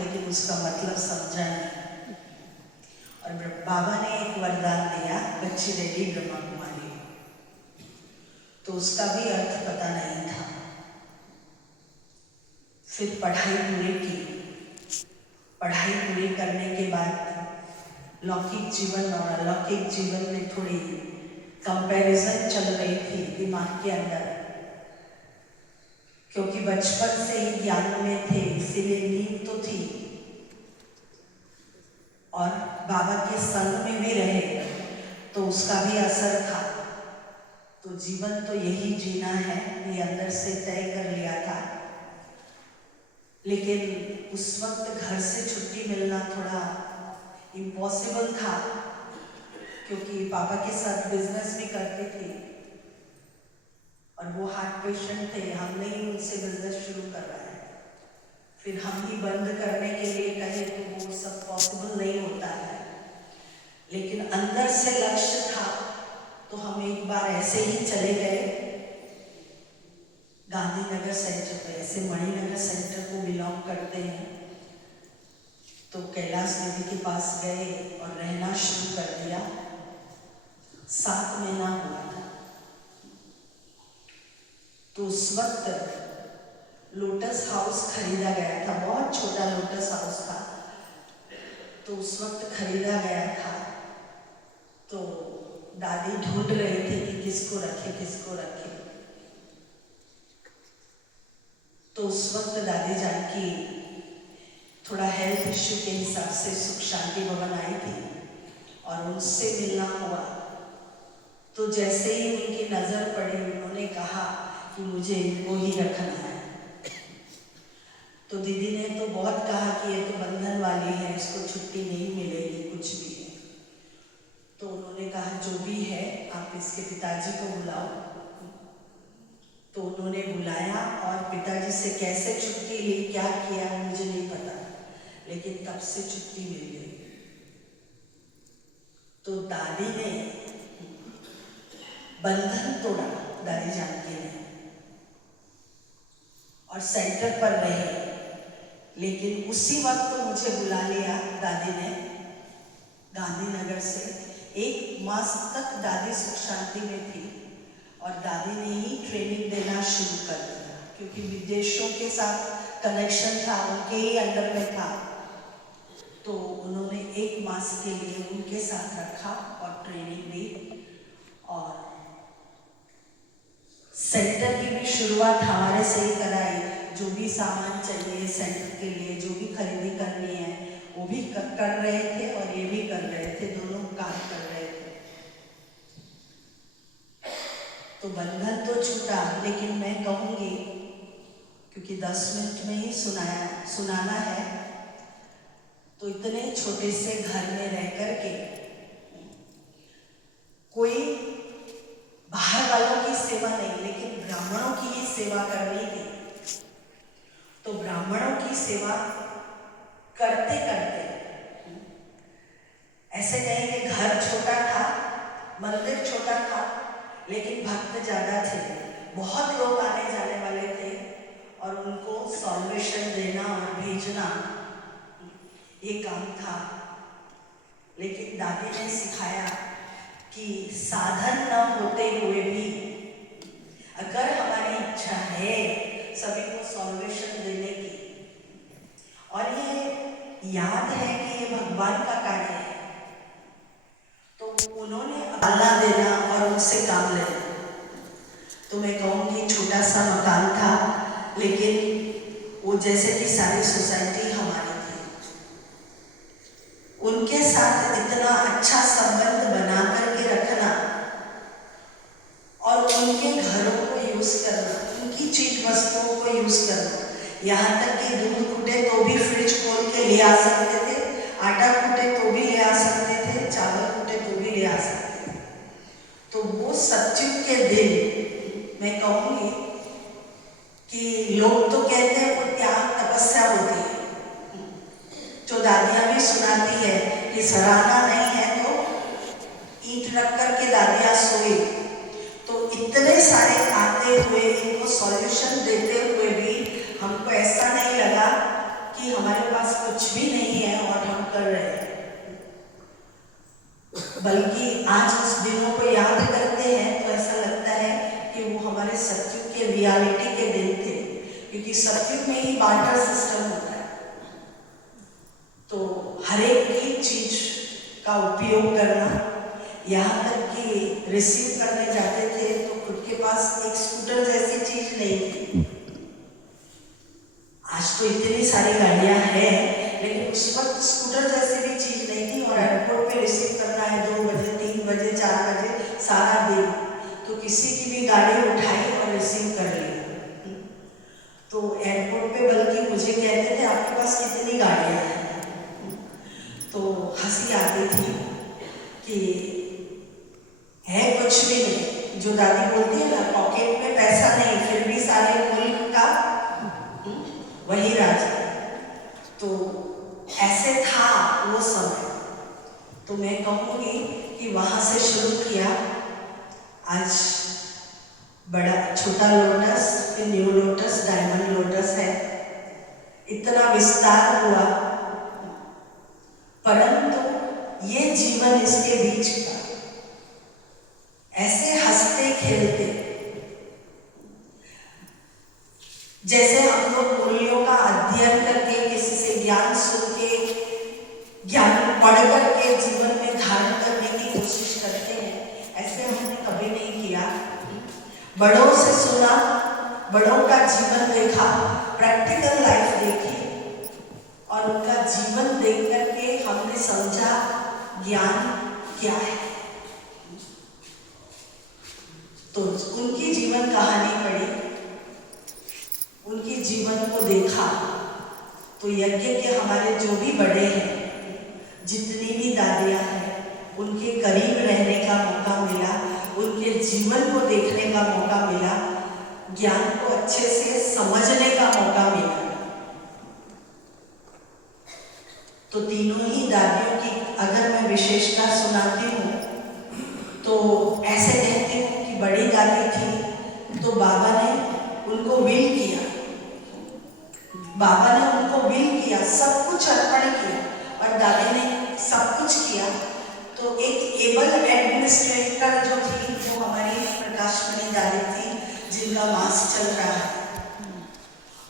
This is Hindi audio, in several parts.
लेकिन उसका मतलब समझा नहीं। और बाबा ने एक वरदान दिया, बच्ची रेडी ब्रह्मा कुमारी, तो उसका भी अर्थ पता नहीं था। फिर पढ़ाई पूरी की। पढ़ाई पूरी करने के बाद लौकिक जीवन और अलौकिक जीवन में थोड़ी कंपैरिजन चल रही थी दिमाग के अंदर, क्योंकि बचपन से ही ज्ञान में थे, इसीलिए नींद तो थी और बाबा के संग में भी रहे तो उसका भी असर था। तो जीवन तो यही जीना है, ये अंदर से तय कर लिया था। लेकिन उस वक्त घर से छुट्टी मिलना थोड़ा इम्पॉसिबल था, क्योंकि पापा के साथ बिजनेस भी करते थे और वो हार्ट पेशेंट थे। हमने ही उनसे बिजनेस शुरू करवाया, फिर हम ही बंद करने के लिए कहे तो वो सब पॉसिबल नहीं होता है। लेकिन अंदर से लक्ष्य था, तो हम एक बार ऐसे ही चले गए गांधीनगर सेंटर पे। ऐसे मणिनगर सेंटर को बिलोंग करते हैं, तो कैलाश नदी के पास गए और रहना शुरू कर दिया। 7 महीना हुआ था। तो उस वक्त लोटस हाउस खरीदा गया था, बहुत छोटा लोटस हाउस था, तो उस वक्त खरीदा गया था। तो दादी ढूंढ रही थी कि किसको रखे किसको रखे। तो उस वक्त दादी जान की थोड़ा हेल्थ इश्यू के हिसाब से सुख शांति भवन आई थी और उनसे मिलना हुआ। तो जैसे ही उनकी नजर पड़ी, उन्होंने कहा कि मुझे इनको ही रखना है। तो दीदी ने तो बहुत कहा कि ये तो बंधन वाली है, इसको छुट्टी नहीं मिलेगी कुछ भी। तो उन्होंने कहा जो भी है आप इसके पिताजी को बुलाओ। तो उन्होंने बुलाया और पिताजी से कैसे छुट्टी ली, क्या किया मुझे नहीं पता, लेकिन तब से छुट्टी मिल गई। तो दादी ने बंधन तोड़ा, दादी जानकी ने, और सेंटर पर रहे। लेकिन उसी वक्त मुझे बुला लिया दादी ने गांधीनगर से। 1 मास तक दादी सुख शांति में थी और दादी ने ही ट्रेनिंग देना शुरू कर दिया, क्योंकि विदेशों के साथ कनेक्शन था, उनके ही अंडर में था। तो उन्होंने 1 मास के लिए उनके साथ रखा और ट्रेनिंग दी और सेंटर की भी शुरुआत हमारे से ही कराई। जो भी सामान चाहिए सेंटर के लिए, जो भी खरीदी करनी है, वो भी कर रहे थे और ये भी कर रहे थे, दोनों काम कर रहे थे। तो बंधन तो छूटा, लेकिन मैं कहूँगी, क्योंकि 10 मिनट में ही सुनाना है, तो इतने छोटे से घर में रह कर के कोई बाहर वालों की सेवा नहीं, लेकिन ब्राह्मणों की ही सेवा करनी थी। तो ब्राह्मणों की सेवा करते करते ऐसे कहेंगे, घर छोटा था, मंदिर छोटा था, लेकिन भक्त ज्यादा थे। बहुत लोग आने जाने वाले थे और उनको सॉल्वेशन देना और भेजना, ये काम था। लेकिन दादी ने सिखाया कि साधन न होते हुए भी अगर हमारी इच्छा है सभी को सॉल्वेशन देने की, और ये याद है कि ये भगवान का कार्य है, तो उन्होंने अल्लाह देना और उनसे काम लेना। तो मैं कहूँगी छोटा सा मकान था, लेकिन वो जैसे कि सारी सोसाइटी हमारी थी, उनके साथ इतना अच्छा संबंध बना करके रखना और उनके घरों को यूज करना, उनकी चीज वस्तुओं को यूज करना। यहाँ तक कि दूध फूटे तो भी फ्रिज खोल के ले आ सकते थे, आटा फूटे तो भी ले आ सकते थे, चावल फूटे तो भी ले आ सकते थे। तो वो सचिव के दिन मैं कहूँगी कि लोग तो कहते हैं वो त्याग तपस्या होती है, जो दादियाँ भी सुनाती है कि सराहना नहीं है तो ईंट रख करके दादियाँ सोई। तो इतने सारे आते हुए, इनको सॉल्यूशन देते हुए भी हमको ऐसा नहीं लगा कि हमारे पास कुछ भी नहीं है और हम कर रहे हैं, बल्कि आज उस दिनों को याद करते हैं तो ऐसा लगता है कि वो हमारे सत्युग के रियलिटी के दिन थे, क्योंकि सत्युग में ही बार्टर सिस्टम होता है। तो हर एक की चीज का उपयोग करना, यहाँ तक कि रिसीव करने जाते थे तो खुद के पास एक स्कूटर जैसी चीज नहीं थी। आज तो इतनी सारी गाड़ियां हैं, लेकिन उस वक्त स्कूटर जैसी भी चीज नहीं थी। और एयरपोर्ट पे रिसीव करना है 2 बजे, 3 बजे, 4 बजे सारा दिन, तो किसी की भी गाड़ी उठाई और रिसीव कर ली। तो एयरपोर्ट पे बल्कि मुझे कहते थे आपके पास कितनी गाड़ियां हैं, तो हंसी आती थी कि है कुछ भी नहीं। जो दादी बोलती है ना, पॉकेट में पैसा नहीं फिर भी सारे मुल्क का वही राजा। तो ऐसे था वो समय। तो मैं कहूँगी कि वहाँ से शुरू किया, आज बड़ा छोटा लोटस, फिर न्यू लोटस, डायमंड लोटस है, इतना विस्तार हुआ। परंतु ये जीवन इसके बीच का, ऐसे हंसते खेलते, जैसे हम लोग मूल्यों का अध्ययन करके, किसी से ज्ञान सुन के, ज्ञान पढ़ करके जीवन में धारण करने की कोशिश करते हैं, ऐसे हमने कभी नहीं किया। बड़ों से सुना, बड़ों का जीवन देखा, प्रैक्टिकल लाइफ देखी, और उनका जीवन देख करके हमने समझा ज्ञान क्या है। तो उनकी जीवन कहानी पढ़ी, उनके जीवन को देखा, तो यज्ञ के हमारे जो भी बड़े हैं, जितनी भी दादियाँ हैं, उनके करीब रहने का मौका मिला, उनके जीवन को देखने का मौका मिला, ज्ञान को अच्छे से समझने का मौका मिला। तो तीनों ही दादियों की अगर मैं विशेषता सुनाती हूँ तो ऐसे कहती हूँ कि बड़ी दादी थी तो बाबा ने उनको विल किया, बाबा ने उनको विल किया, सब कुछ अर्पण किया, और दादी ने सब कुछ किया। तो एक एबल एडमिनिस्ट्रेटर जो थी, जो हमारी प्रकाशमणि दादी थी, जिनका मास चल रहा है,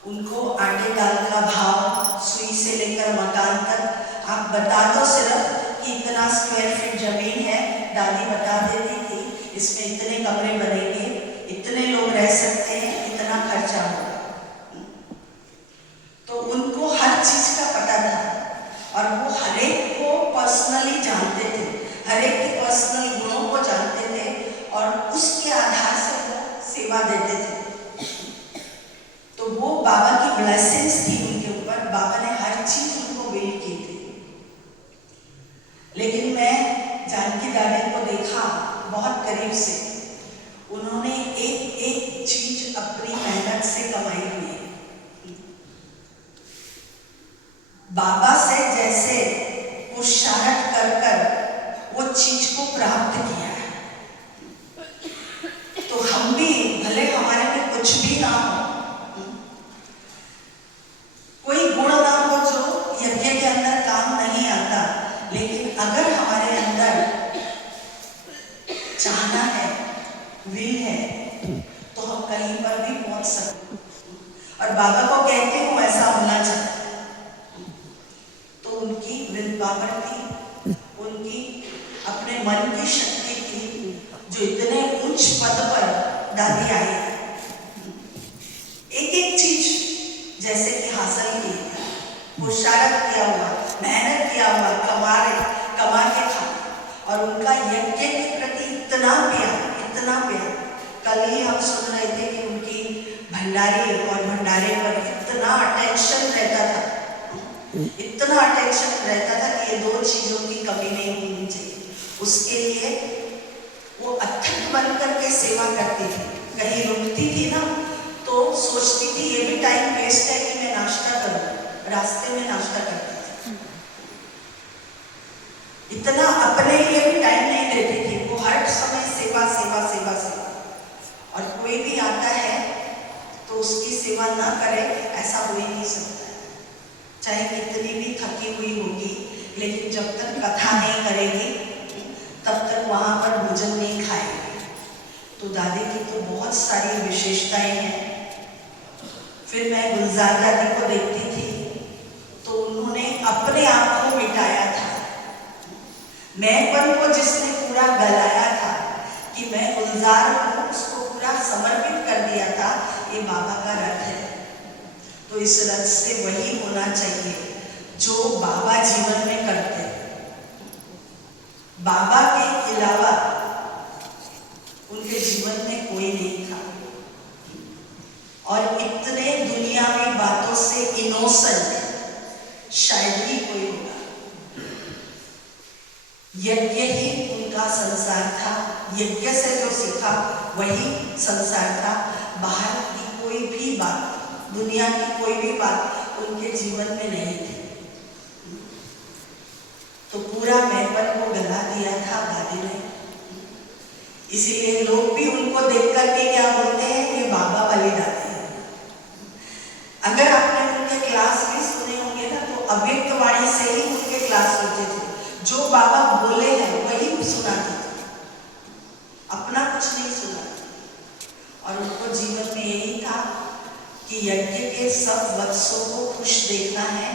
उनको आटे दाल का भाव, सुई से लेकर मकान तक आप बता दो सिर्फ कि इतना स्क्वायर फीट जमीन है, दादी बता देती थी, इसमें इतने कमरे बनेंगे, इतने लोग रह सकते हैं, इतना खर्चा होगा। तो उनको हर चीज का पता था, और वो हर एक को पर्सनली जानते थे, हर एक के पर्सनल गुणों को जानते थे, और उसके आधार से वो सेवा देते थे। तो वो बाबा की ब्लेसिंग्स थी उनके ऊपर, बाबा ने हर चीज उनको विल की थी। लेकिन मैं जानकी दादी को देखा बहुत करीब से, उन्होंने एक एक चीज अपनी मेहनत से कमाई हुई है। बाबा से जैसे पुरुषार्थ कर कर वो चीज को प्राप्त किया है। तो हम भी, भले हमारे में कुछ भी ना हो, कोई गुण ना हो जो यज्ञ के अंदर काम नहीं आता, लेकिन अगर हमारे अंदर चाहना है, विल है, तो हम कहीं पर भी पहुंच सकते। और बाबा को कहते हूँ ऐसा होना चाहिए। तो उनकी विल पावर थी, उनकी अपने मन की शक्ति थी, जो इतने उच्च पद पर दादी आई। एक एक चीज जैसे कि हासिल की, पुरुषार्थ किया हुआ, मेहनत किया हुआ, कमा के खा, और उनका यज्ञ के प्रति इतना प्यार, इतना प्यार। कल ही हम सुन रहे थे कि उनकी भंडारी और भंडारे पर इतना अटेंशन रहता था, इतना अटेंशन रहता था कि ये दो चीजों की कमी नहीं होनी चाहिए। उसके लिए वो अथक बन करके सेवा करती थी। कहीं रुकती थी ना तो सोचती थी ये भी टाइम वेस्ट है कि मैं नाश्ता करूं, रास्ते में नाश्ता करती थी। इतना अपने लिए भी टाइम नहीं देती थी, वो हर समय सेवा सेवा सेवा सेवा। और कोई भी आता है तो उसकी सेवा ना करे ऐसा हो ही नहीं सकता है। चाहे कितनी भी थकी हुई होगी, लेकिन जब तक कथा नहीं करेगी तब तक वहाँ पर भोजन नहीं खाएगी। तो दादी की तो बहुत सारी विशेषताएं हैं। फिर मैं गुलजार दादी को देखती थी तो उन्होंने अपने आप को मिटाया था। मैंपन को जिसने पूरा गलाया था कि मैं गुलजार हूँ, उसको पूरा समर्पित कर दिया था। ये बाबा का रथ है। तो इस रथ से वही होना चाहिए जो बाबा जीवन में करते। बाबा के अलावा उनके जीवन में कोई नहीं था और इतने दुनियावी बातों से इनोसेंट शायद ही कोई होगा। यज्ञ ही उनका संसार था। यज्ञ से जो सीखा वही संसार था। बाहर की कोई भी बात, दुनिया की कोई भी बात उनके जीवन में नहीं थी। तो पूरा मैंपन को गला दिया था दादी ने। इसीलिए लोग भी उनको देख करके क्या बोलते हैं, ये बाबा वाली दादी है। अगर आपने उनके क्लास भी सुने होंगे ना, तो अव्यक्त वाणी से ही उनके क्लास होते थे। जो बाबा बोले हैं वही सुनाते थे, अपना कुछ नहीं सुना। और उनको जीवन में यही था कि यज्ञ के सब वत्सों को खुश देखना है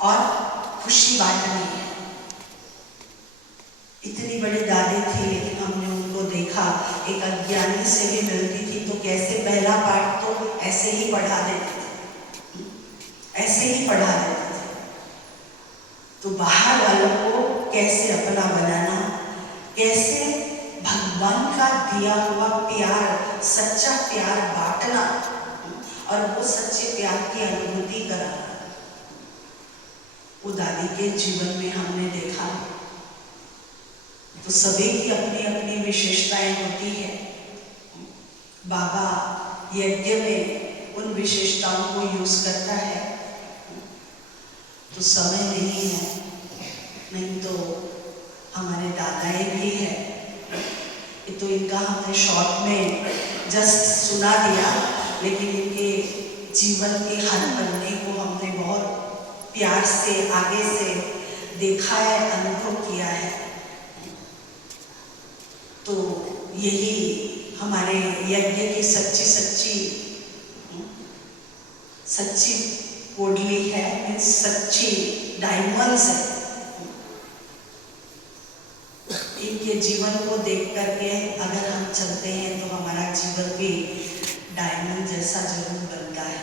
और खुशी बांटनी है। इतनी बड़ी दादी थी, लेकिन हमने उनको देखा एक अज्ञानी से भी मिलती थी तो कैसे पहला पाठ तो ऐसे ही पढ़ा देते थे, ऐसे ही पढ़ा देते थे। तो बाहर वालों को कैसे अपना बनाना, कैसे भगवान का दिया हुआ प्यार, सच्चा प्यार बांटना और वो सच्चे प्यार की अनुभूति कराना, वो दादी के जीवन में हमने देखा। तो सभी की अपनी अपनी विशेषताएं होती है। बाबा यज्ञ में उन विशेषताओं को यूज करता है। तो समय नहीं है, नहीं तो हमारे दादाएं भी है। तो इनका हमने शॉर्ट में जस्ट सुना दिया, लेकिन इनके जीवन के हर पन्ने को हमने बहुत प्यार से आगे से देखा है, अनुभव किया है। तो यही हमारे यज्ञ की सच्ची कोडली है, मीन्स सच्ची डायमंड्स है। इनके जीवन को देख करके अगर हम चलते हैं तो हमारा जीवन भी डायमंड जैसा जरूर बनता है।